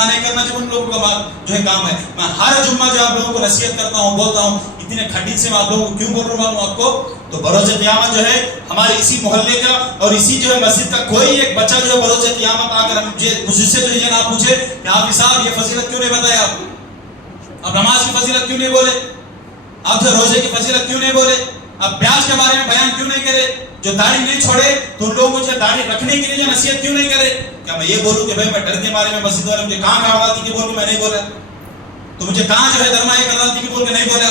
کرنا نہیں کرنا جو ان لوگوں کا جو ہے کام ہے. میں ہر جمعہ جو آپ لوگوں کو نصیحت کرتا ہوں بولتا ہوں اتنے کھٹی سے میں آپ لوگوں کو کیوں بول رہا ہوں آپ کو, تو بروز قیامت جو ہے ہمارے اسی محلے کا اور اسی جو ہے مسجد کا کوئی ایک بچہ جو ہے بروز قیامت آ کر مجھ سے جو یہ نہ پوچھے کہ حافظ صاحب یہ فضیلت کیوں نہیں بتایا آپ نماز کی فضیلت کیوں نہیں بولے, آپ جو روزے کی فضیلت کیوں نہیں بولے, آپ پیاز کے بارے میں بیان کیوں نہیں کرے, جو داڑھی نہیں چھوڑے تو ان لوگوں کو داڑھی رکھنے کے لیے جو نصیحت کیوں نہیں کرے. کیا میں یہ بولوں کہ بھائی میں ڈر کے بارے میں مسجد والے مجھے کہاں آواز دی کہ بول کے میں نہیں بولا, تو مجھے کہاں جو ہے درما یہ کرنا تھی کہ بول کے نہیں بولا,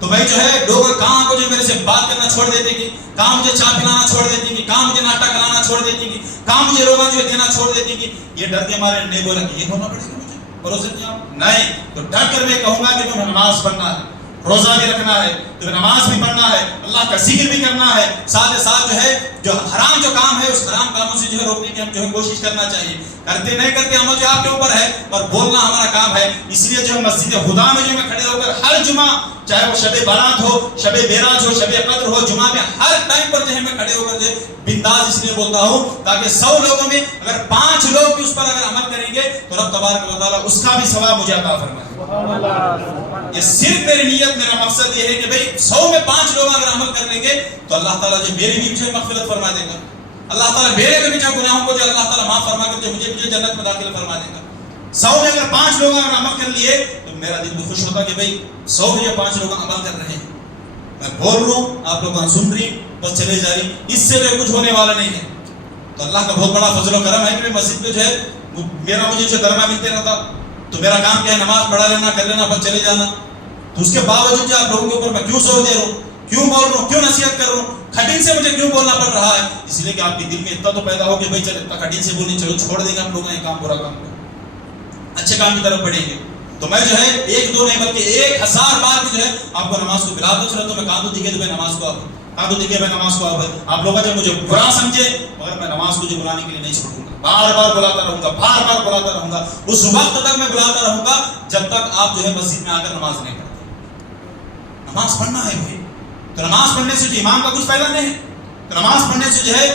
تو بھائی جو ہے لوگ کہاں کو جو میرے سے بات کرنا چھوڑ دیتے کہ کہاں مجھے چائے پلانا چھوڑ دیتی کہ کہاں مجھے ناشتہ کرانا چھوڑ دیتی کہ کہاں مجھے لوگوں جو دینا چھوڑ دیتی کہ یہ ڈر کے مارے نہیں بولا کہ یہ بولنا پڑے گا مجھے بھروسے نہیں, تو ڈر کر میں کہوں گا کہ تمہیں نماز پڑھنا ہے, روزہ بھی رکھنا ہے, تو نماز بھی پڑھنا ہے, اللہ کا ذکر بھی کرنا ہے, ساتھ ساتھ جو ہے جو حرام جو کام ہے اس حرام کاموں سے جو ہے روکنے کی ہم جو ہے کوشش کرنا چاہیے. کرتے نہیں کرتے عمل جو آپ کے اوپر ہے, اور بولنا ہمارا کام ہے. اس لیے جو مسجد خدا میں جو میں کھڑے ہو کر ہر جمعہ چاہے وہ شب برات ہو, شب معراج ہو, شب قدر ہو, جمعہ میں ہر ٹائم پر جو ہے میں کھڑے ہو کر جو بنداز اس لیے بولتا ہوں تاکہ 100 لوگوں میں اگر 5 لوگ بھی اس پر اگر عمل کریں گے تو رب تبارک و تعالیٰ اس کا بھی ثواب مجھے عطا فرمائے. یہ صرف میری نیت, میرا مقصد یہ ہے کہ بھئی 100 میں 5 لوگ اگر عمل کر لیں گے تو اللہ تعالیٰ جو میری بھی مجھے مغفرت فرما دے گا, اللہ تعالیٰ میرے بھی جو گناہوں کو جو اللہ تعالیٰ معاف فرما کر جو مجھے جنت میں داخل فرما دے گا. 100 میں اگر 5 لوگ اگر عمل کر لیے تو میرا دل بھی خوش ہوتا کہ بھئی 100 میں جو 5 لوگ عمل کر رہے ہیں, میں بول رہا ہوں آپ لوگ سن رہی بس چلے جا رہی, اس سے جو کچھ ہونے والا نہیں ہے. تو اللہ کا بہت بڑا فضل و کرم ہے کہ مسجد میں جو ہے میرا مجھے جو درما ملتے رہتا, تو میرا کام کیا ہے نماز پڑھا لینا, کر لینا, بس چلے جانا. تو اس کے باوجود جو آپ لوگوں کے اوپر میں کیوں زور دے رہا ہوں, کیوں بول رہا ہوں, کیوں نصیحت کر رہا ہوں, کھٹین سے مجھے کیوں بولنا پڑ رہا ہے, اس لیے کہ آپ کے دل میں اتنا تو پیدا ہو کہ بھائی چلے اتنا کھٹین سے بولیں, چلو چھوڑ دیں گے ہم لوگ یہ کام, برا کام کو اچھے کام کی طرف بڑھیں گے. تو میں جو ہے 1 2 نہیں بلکہ 1000 بار بھی جو ہے آپ کو نماز کو بلا دو, چلو تو میں کہا دوں دیکھے تو میں نماز کو آپ لوگ جو مجھے برا سمجھے مگر میں نماز کو جو بلانے کے لیے نہیں چھوڑوں گا, بار بار بلاتا رہوں گا, بار بار بلاتا رہوں گا, اس وقت تک میں بلاتا رہوں گا جب تک آپ جو ہے مسجد میں آ کر نماز نہیں پڑھتے. نماز پڑھنا ہے بھائی, تو نماز پڑھنے سے جو امام کا کچھ فائدہ نہیں ہے, تو نماز پڑھنے سے جو ہے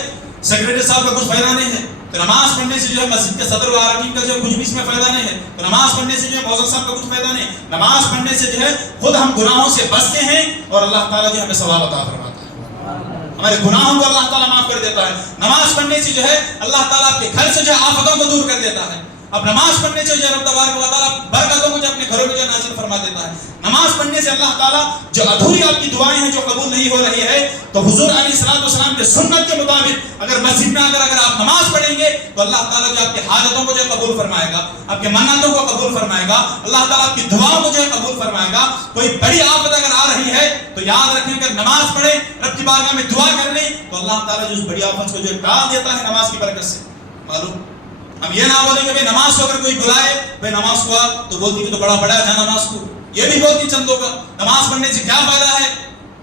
سیکریٹری صاحب کا کچھ فائدہ نہیں ہے, تو نماز پڑھنے سے جو ہے مسجد کے صدر العارفین کا جو کچھ بھی اس میں فائدہ نہیں ہے, تو نماز پڑھنے سے جو ہے مولانا صاحب کا کچھ فائدہ نہیں. نماز پڑھنے سے جو ہے خود ہم گناہوں سے بچتے ہیں اور اللہ تعالیٰ جو ہمیں ثواب عطا فرماتا ہے, ہمارے گناہوں کو اللہ تعالیٰ معاف کر دیتا ہے. نماز پڑھنے سے جو ہے اللہ تعالیٰ آپ کے گھر سے جو ہے آفتوں کو دور کر دیتا ہے. اب نماز پڑھنے سے جو رب تبارک و تعالیٰ برکتوں کو جو اپنے گھروں میں جو نازل فرما دیتا ہے. نماز پڑھنے سے اللہ تعالیٰ جو ادھوری آپ کی دعائیں ہیں جو قبول نہیں ہو رہی ہے, تو حضور علیہ الصلوۃ والسلام کے سنت کے مطابق اگر مسجد میں اگر آپ نماز پڑھیں گے تو اللہ تعالیٰ جو آپ کی حاجتوں کو جو قبول فرمائے گا, آپ کے منتوں کو قبول فرمائے گا, اللہ تعالیٰ آپ کی دعاؤں کو جو ہے قبول فرمائے گا. کوئی بڑی آفت اگر آ رہی ہے تو یاد رکھیں کہ نماز پڑھیں, رب کی بارگاہ میں دعا کر لیں تو اللہ تعالیٰ جو اس بڑی آفت کو جو ٹال دیتا ہے نماز کی برکت سے. معلوم ہم یہ نہ بولیں کہ بھائی نماز کو اگر کوئی بلائے بھائی نماز کو تو بولتی کہ تو بڑا بڑا ہے نماز کو, یہ بھی بولتی چندوں کا. نماز پڑھنے سے کیا فائدہ ہے,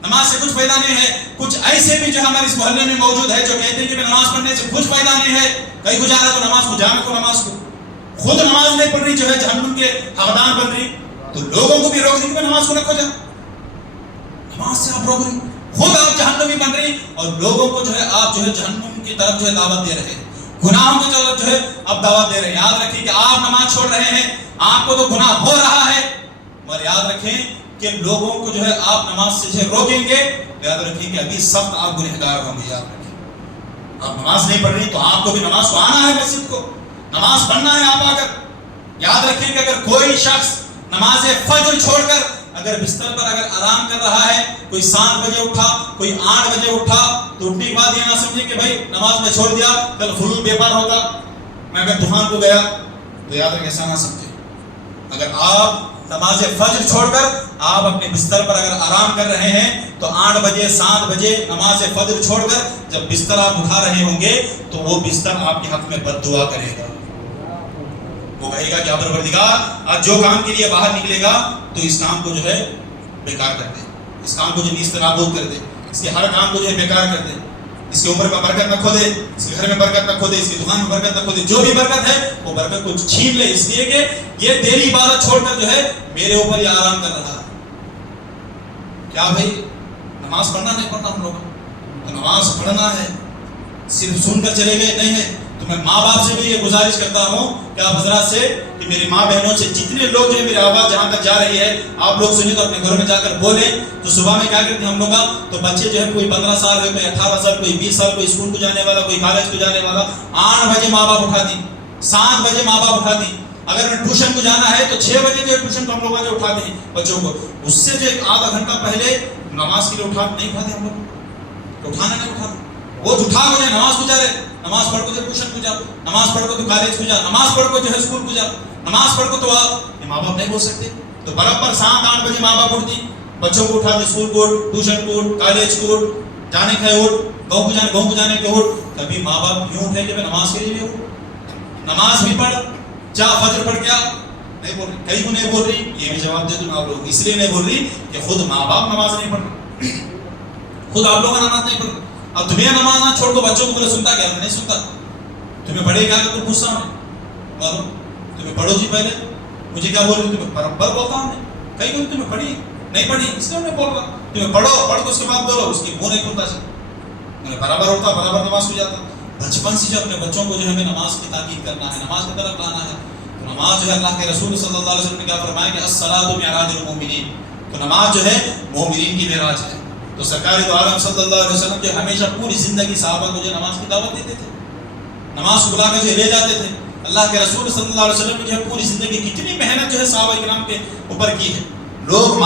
نماز سے کچھ فائدہ نہیں ہے. کچھ ایسے بھی جو ہمارے اس محلے میں موجود ہے جو کہتے ہیں کہ نماز پڑھنے سے کچھ فائدہ نہیں ہے, کہیں کو جا رہا ہے تو نماز کو جانے کو, نماز کو خود نماز نہیں پڑھ رہی جو ہے جہنم کے حقدار بن رہی, تو لوگوں کو بھی روک دیں کہ نماز کو رکھو, جا نماز سے آپ روک رہی, خود آپ جہنمی بن رہی اور لوگوں کو جو ہے آپ جو ہے جہنم کی طرف جو ہے دعوت دے رہے ہیں, گناہوں کی طرف جو ہے آپ دعوت دے رہے ہیں. یاد رکھیں کہ آپ نماز چھوڑ رہے ہیں, آپ کو تو گناہ ہو رہا ہے, اور یاد رکھیں کہ لوگوں کو جو ہے آپ نماز سے جو ہے روکیں گے, یاد رکھیں کہ ابھی سخت آپ گنہگار ہوں گے. یاد رکھیں آپ نماز نہیں پڑھ رہی تو آپ کو بھی نماز کو آنا ہے, مسجد کو نماز پڑھنا ہے آپ آ کر. یاد رکھیں کہ اگر کوئی شخص نماز فجر چھوڑ کر اگر بستر پر اگر آرام کر رہا ہے, کوئی 7 بجے اٹھا, کوئی 8 بجے اٹھا, تو اٹھنے کے بعد یہ نہ سمجھے کہ بھائی نماز میں چھوڑ دیا کل فضول بیمار ہوتا, میں اگر طوفان کو گیا, تو یاد رکھیں ایسا نہ سمجھے. اگر آپ نماز فجر چھوڑ کر آپ اپنے بستر پر اگر آرام کر رہے ہیں تو 8 بجے 7 بجے نماز فجر چھوڑ کر جب بستر آپ اٹھا رہے ہوں گے تو وہ بستر آپ کے حق میں بد دعا کرے گا. وہ کہے گا کہ پروردگار آج جو کام کے لیے باہر نکلے گا تو اس کام کو جو ہے بیکار کر دے, اس کام کو جو نیست نابود کر دے, اس کے ہر کام کو جو ہے بیکار کر دے, اس کے عمر میں برکت نہ کھو دے, اس کے گھر میں برکت نہ کھو دے, اس کی دکان میں برکت نہ کھو دے, جو بھی برکت ہے وہ برکت کو چھین لے, اس لیے کہ یہ تیری عبادت چھوڑ کر جو ہے میرے اوپر یہ آرام کر رہا ہے. کیا بھائی نماز پڑھنا نہیں پڑھنا ہم لوگ, تو نماز پڑھنا ہے, صرف سن کر چلے گئے نہیں ہے, تو میں ماں باپ سے بھی یہ گزارش کرتا ہوں کہ آپ حضرات سے کہ میری ماں بہنوں سے جتنے لوگ جو ہے میری آواز جہاں تک جا رہی ہے آپ لوگ سنیں تو اپنے گھروں میں جا کر بولیں. تو صبح میں کیا کرتے ہیں ہم لوگ تو بچے جو ہے کوئی 15 سال ہے, کوئی 18 سال, کوئی 20 سال, کوئی اسکول کو جانے والا, کوئی کالج کو جانے والا, 8 بجے ماں باپ اٹھاتی, 7 بجے ماں باپ اٹھاتی. اگر میں ٹیوشن کو جانا ہے تو 6 بجے جو ہے ٹیوشن کو ہم لوگ جو اٹھاتے ہیں بچوں کو. اس سے جو ایک آدھا گھنٹہ پہلے نماز کے لیے نہیں اٹھاتے ہم لوگ, اٹھانا نہیں اٹھاتے. وہ اٹھا کو جائے نماز کو جا رہے, نماز پڑھ کو جو ٹیوشن کو جا, نماز پڑھ کو تو کالج کو جا, نماز پڑھ کو جو ہے اسکول کو جا, نماز پڑھ کو تو یہ ماں باپ نہیں بول سکتے. تو برابر 7-8 بجے ماں باپ اٹھتی, بچوں کو اٹھاتے, اسکول کو ٹیوشن کو کالج کو جانے کا اٹھ, گاؤں کو جانے کے اٹھ. کبھی ماں باپ یوں اٹھے کہ میں نماز کے لیے بھی اٹھ, نماز بھی پڑھ, جا فجر پڑھ کیا نہیں بول رہی. کئی کو نہیں بول رہی, یہ بھی جواب دے دوں آپ لوگ, اس لیے نہیں بول رہی کہ خود ماں باپ نماز نہیں پڑھ, خود آپ لوگ نماز نہیں پڑھ. اب تمہیں نماز نہ چھوڑ دو, بچوں کو بولے سنتا کیا, نہیں سنتا. تمہیں پڑھے کیا کہ غصہ ہونے معلوم, تمہیں پڑھو جی پہلے, مجھے کیا بول رہی, تمہیں برابر بولتا ہوں میں. کئی کو تمہیں پڑھی نہیں پڑھی اس لیے میں بول رہا, تمہیں پڑھو, پڑھ کو اس کے بعد بولو. اس کی منہ نہیں کھلتا سے میں برابر ہوتا, برابر نماز ہو جاتا. بچپن سے جو اپنے بچوں کو جو ہمیں نماز کی تاکید کرنا ہے, نماز کی طرف لانا ہے. تو نماز جو ہے اللہ کے رسول صلی اللہ علیہ وسلم نے کیا فرمایا کہ الصلاۃ معراج المؤمنین, تو نماز جو ہے مومنین کی معراج ہے. تو سرکار دو عالم صلی اللہ علیہ وسلم جو ہمیشہ پوری زندگی صحابہ کو جو نماز کی دعوت دیتے تھے, نماز کو بلا کے جو لے جاتے تھے. اللہ کے رسول صلی اللہ علیہ وسلم نے جو ہے پوری زندگی کتنی محنت جو ہے صحابہ کرام کے اوپر کی ہے. لوگ